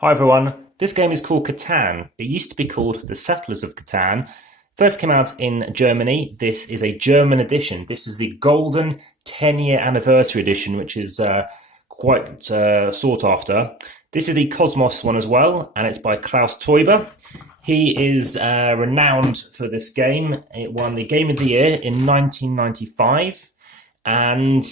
Hi everyone, this game is called Catan. It used to be called the Settlers of Catan. First came out in Germany. This is a German edition. This is the golden 10-year anniversary edition, which is quite sought after. This is the Cosmos one as well, and it's by Klaus Teuber. He is renowned for this game. It won the Game of the Year in 1995, and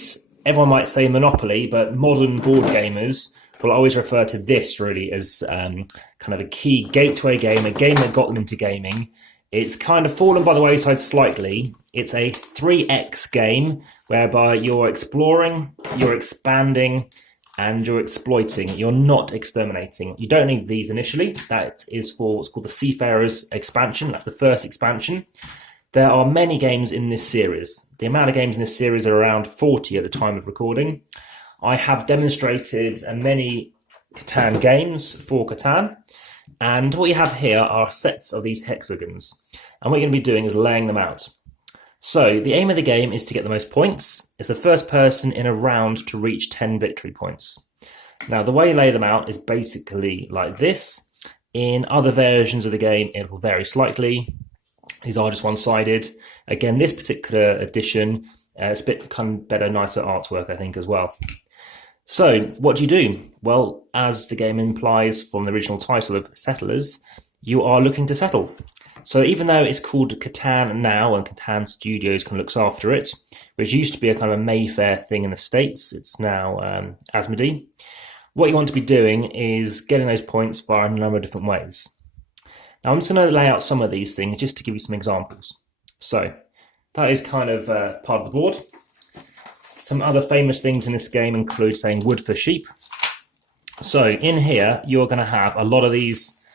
everyone might say Monopoly, but modern board gamers will always refer to this really as kind of a key gateway game, a game that got them into gaming. It's kind of fallen by the wayside slightly. It's a 3x game whereby you're exploring, you're expanding, and you're exploiting. You're not exterminating. You don't need these initially. That is for what's called the Seafarers expansion. That's the first expansion. There are many games in this series. The amount of games in this series are around 40 at the time of recording. I have demonstrated many Catan games for Catan, and what you have here are sets of these hexagons, and what you're going to be doing is laying them out. So the aim of the game is to get the most points. It's the first person in a round to reach 10 victory points. Now the way you lay them out is basically like this. In other versions of the game it will vary slightly. These are just one-sided. Again, this particular edition it's a bit kind of better, nicer artwork I think as well. So what do? Well, as the game implies from the original title of Settlers, you are looking to settle. So even though it's called Catan now, and Catan Studios kind of looks after it, which used to be a kind of a Mayfair thing in the States, it's now Asmodee. What you want to be doing is getting those points via a number of different ways. Now I'm just going to lay out some of these things just to give you some examples. So that is kind of part of the board. Some other famous things in this game include saying wood for sheep. So in here, you're going to have a lot of these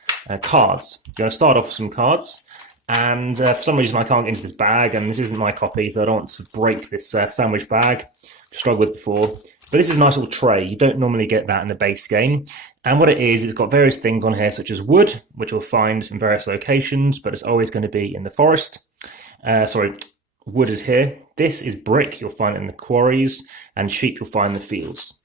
cards. You're going to start off with some cards. And for some reason, I can't get into this bag, and this isn't my copy, so I don't want to break this sandwich bag. Struggled with before. But this is a nice little tray. You don't normally get that in the base game. And what it is, it's got various things on here, such as wood, which you'll find in various locations, but it's always going to be in the forest. Wood is here. This is brick, you'll find it in the quarries, and sheep you'll find in the fields.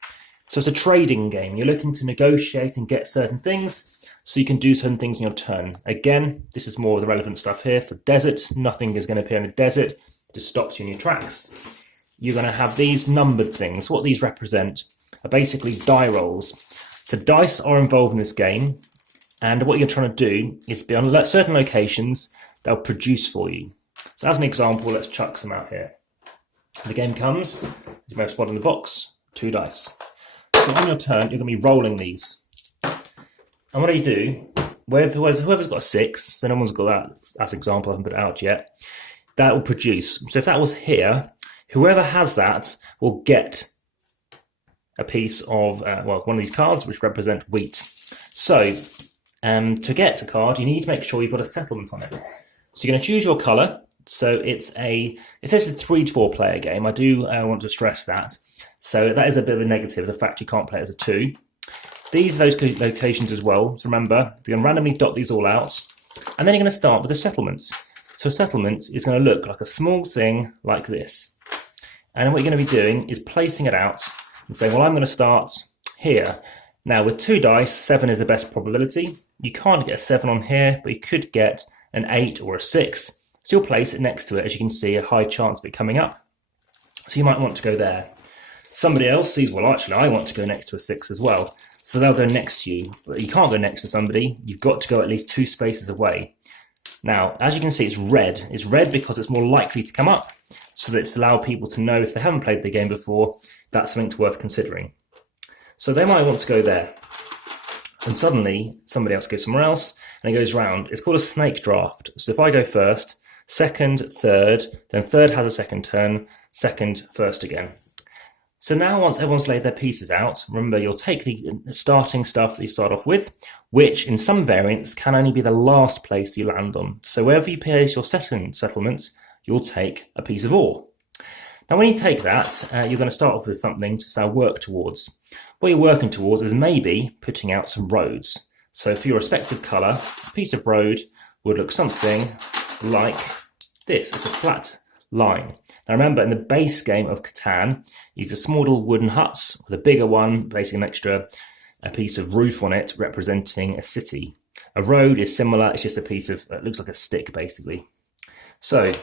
So it's a trading game. You're looking to negotiate and get certain things, so you can do certain things in your turn. Again, this is more of the relevant stuff here. For desert, nothing is going to appear in the desert. It just stops you in your tracks. You're going to have these numbered things. What these represent are basically die rolls. So dice are involved in this game, and what you're trying to do is be on certain locations they'll produce for you. So as an example, let's chuck some out here. The game comes, as you may have spotted in the box, 2 dice. So on your turn, you're going to be rolling these. And what do? Whoever's got a 6, so no one's got that as an example, I haven't put it out yet, that will produce. So if that was here, whoever has that will get a piece of, one of these cards, which represent wheat. So to get a card, you need to make sure you've got a settlement on it. So you're going to choose your colour. So it says it's a 3 to 4 player game. I do want to stress that. So that is a bit of a negative, the fact you can't play it as a 2. These are those locations as well. So remember, you're going to randomly dot these all out. And then you're going to start with a settlement. So a settlement is going to look like a small thing like this. And what you're going to be doing is placing it out and saying, well, I'm going to start here. Now with 2 dice, 7 is the best probability. You can't get a 7 on here, but you could get an 8 or a 6. So you'll place it next to it, as you can see, a high chance of it coming up. So you might want to go there. Somebody else sees, well, actually, I want to go next to a 6 as well. So they'll go next to you. But you can't go next to somebody. You've got to go at least 2 spaces away. Now, as you can see, it's red. It's red because it's more likely to come up. So that it's allow people to know if they haven't played the game before, that's something worth considering. So they might want to go there. And suddenly, somebody else goes somewhere else, and it goes round. It's called a snake draft. So if I go first, second, third, then third has a second turn, second, first again. So now once everyone's laid their pieces out, remember you'll take the starting stuff that you start off with, which in some variants can only be the last place you land on. So wherever you place your settlement, you'll take a piece of ore. Now when you take that, you're going to start off with something to now work towards. What you're working towards is maybe putting out some roads. So for your respective colour, a piece of road would look something like this. It's a flat line. Now remember, in the base game of Catan, you use the small little wooden huts with a bigger one, basically an extra a piece of roof on it representing a city. A road is similar, it's just a piece of, it looks like a stick basically. So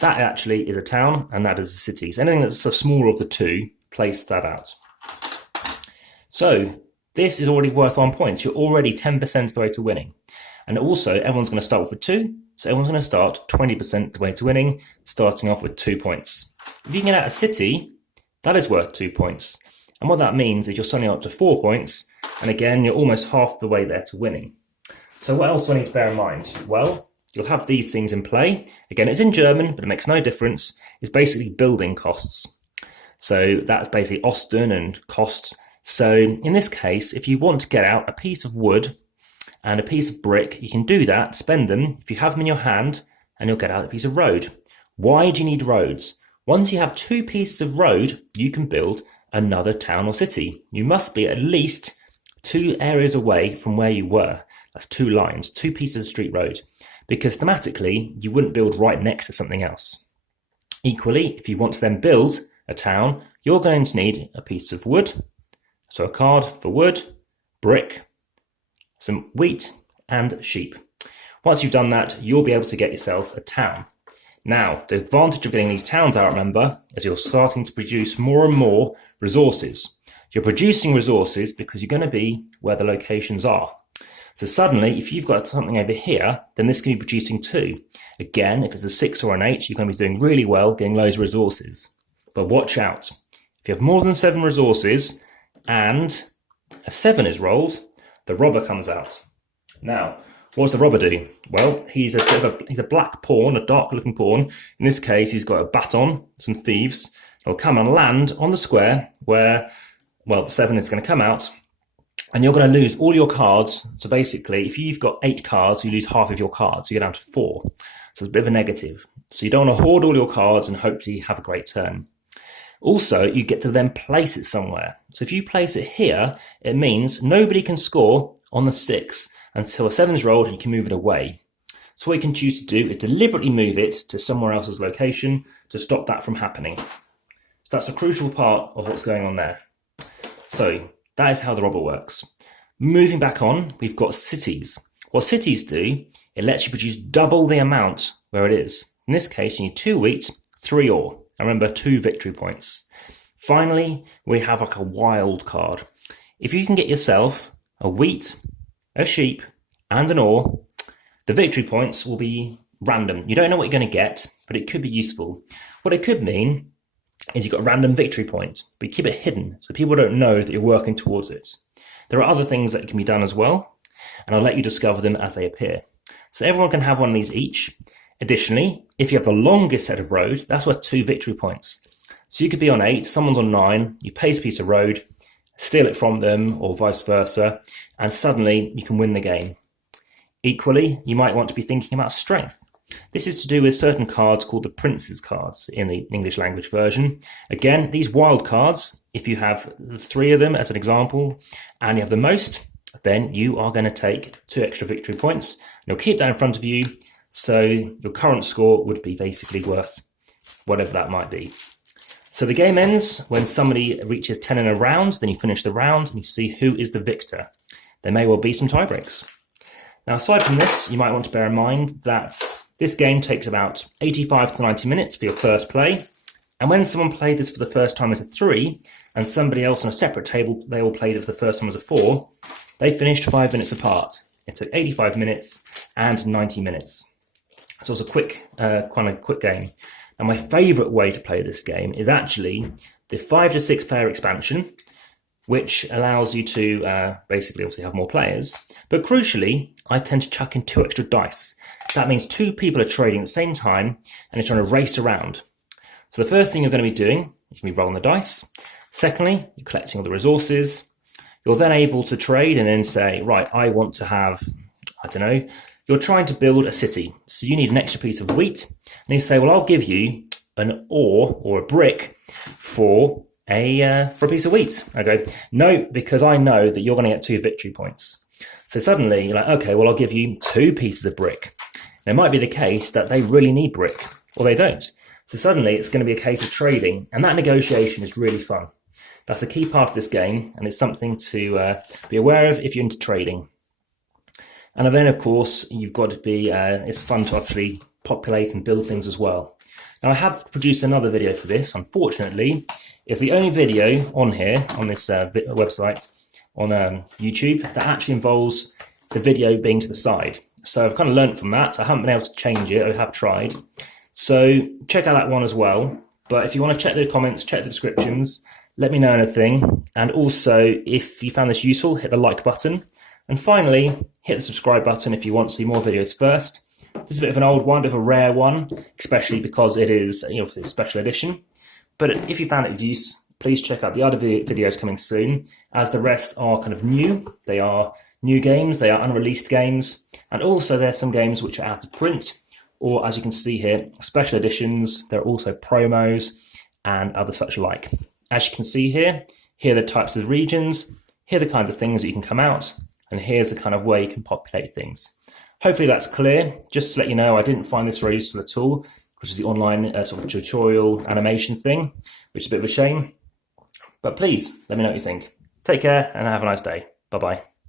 that actually is a town and that is a city. So anything that's the smaller of the two, place that out. So this is already worth 1 point. You're already 10% of the way to winning. And also everyone's going to start off with 2. So everyone's going to start 20% of the way to winning, starting off with 2 points. If you can get out a city, that is worth 2 points. And what that means is you're suddenly up to 4 points. And again, you're almost half the way there to winning. So what else do I need to bear in mind? Well, you'll have these things in play. Again, it's in German, but it makes no difference. It's basically building costs. So that's basically Osten and cost. So in this case, if you want to get out a piece of wood and a piece of brick, you can do that, spend them, if you have them in your hand, and you'll get out a piece of road. Why do you need roads? Once you have 2 pieces of road, you can build another town or city. You must be at least 2 areas away from where you were. That's 2 lines, 2 pieces of street road. Because thematically, you wouldn't build right next to something else. Equally, if you want to then build a town, you're going to need a piece of wood, so a card for wood, brick, some wheat, and sheep. Once you've done that, you'll be able to get yourself a town. Now, the advantage of getting these towns out, remember, is you're starting to produce more and more resources. You're producing resources because you're going to be where the locations are. So suddenly, if you've got something over here, then this can be producing 2. Again, if it's a 6 or an 8, you're going to be doing really well, getting loads of resources. But watch out. If you have more than 7 resources and a 7 is rolled, the robber comes out. Now, what does the robber do? Well, he's a black pawn, a dark looking pawn. In this case, he's got a baton, some thieves. He'll come and land on the square where, well, the 7 is going to come out. And you're going to lose all your cards. So basically, if you've got 8 cards, you lose half of your cards. So you're down to 4. So it's a bit of a negative. So you don't want to hoard all your cards and hopefully have a great turn. Also, you get to then place it somewhere. So if you place it here, it means nobody can score on the 6 until a 7 is rolled and you can move it away. So what you can choose to do is deliberately move it to somewhere else's location to stop that from happening. So that's a crucial part of what's going on there. So that is how the robber works. Moving back on, we've got cities. What cities do, it lets you produce double the amount where it is. In this case, you need 2 wheat, 3 ore. And remember, 2 victory points. Finally, we have like a wild card. If you can get yourself a wheat, a sheep, and an ore, the victory points will be random. You don't know what you're going to get, but it could be useful. What it could mean is you've got a random victory point, but you keep it hidden so people don't know that you're working towards it. There are other things that can be done as well, and I'll let you discover them as they appear. So everyone can have one of these each. Additionally, if you have the longest set of road, that's worth 2 victory points. So you could be on 8, someone's on 9, you place a piece of road, steal it from them, or vice versa, and suddenly you can win the game. Equally, you might want to be thinking about strength. This is to do with certain cards called the Prince's cards in the English language version. Again, these wild cards, if you have 3 of them as an example, and you have the most, then you are going to take 2 extra victory points. And you'll keep that in front of you, so your current score would be basically worth whatever that might be. So the game ends when somebody reaches 10 in a round, then you finish the round and you see who is the victor. There may well be some tie breaks. Now, aside from this, you might want to bear in mind that this game takes about 85 to 90 minutes for your first play. And when someone played this for the first time as a 3, and somebody else on a separate table, they all played it for the first time as a 4, they finished 5 minutes apart. It took 85 minutes and 90 minutes. So it's a quick game. And my favourite way to play this game is actually the 5 to 6 player expansion, which allows you to basically obviously have more players. But crucially, I tend to chuck in 2 extra dice. That means 2 people are trading at the same time and you're trying to race around. So the first thing you're going to be doing is going to be rolling the dice. Secondly, you're collecting all the resources. You're then able to trade and then say, right, I want to have, I don't know, you're trying to build a city. So you need an extra piece of wheat. And you say, well, I'll give you an ore or a brick for a piece of wheat. I go, no, because I know that you're going to get 2 victory points. So suddenly you're like, okay, well, I'll give you 2 pieces of brick. It might be the case that they really need brick or they don't. So suddenly it's going to be a case of trading, and that negotiation is really fun. That's a key part of this game, and it's something to be aware of if you're into trading. And then, of course, you've got to be, it's fun to actually populate and build things as well. Now, I have produced another video for this. Unfortunately, it's the only video on here, on this website, on YouTube, that actually involves the video being to the side. So I've kind of learned from that. I haven't been able to change it. I have tried. So check out that one as well. But if you want to check the comments, check the descriptions, let me know anything. And also, if you found this useful, hit the like button. And finally, hit the subscribe button if you want to see more videos first. This is a bit of an old one, a bit of a rare one, especially because it is, you know, a special edition. But if you found it of use, please check out the other videos coming soon, as the rest are kind of new. They are new games, they are unreleased games, and also there's some games which are out of print, or as you can see here, special editions. There are also promos and other such like. As you can see here, here are the types of regions, here are the kinds of things that you can come out, and here's the kind of way you can populate things. Hopefully that's clear. Just to let you know, I didn't find this very useful at all, which is the online sort of tutorial animation thing, which is a bit of a shame. But please, let me know what you think. Take care and have a nice day. Bye-bye.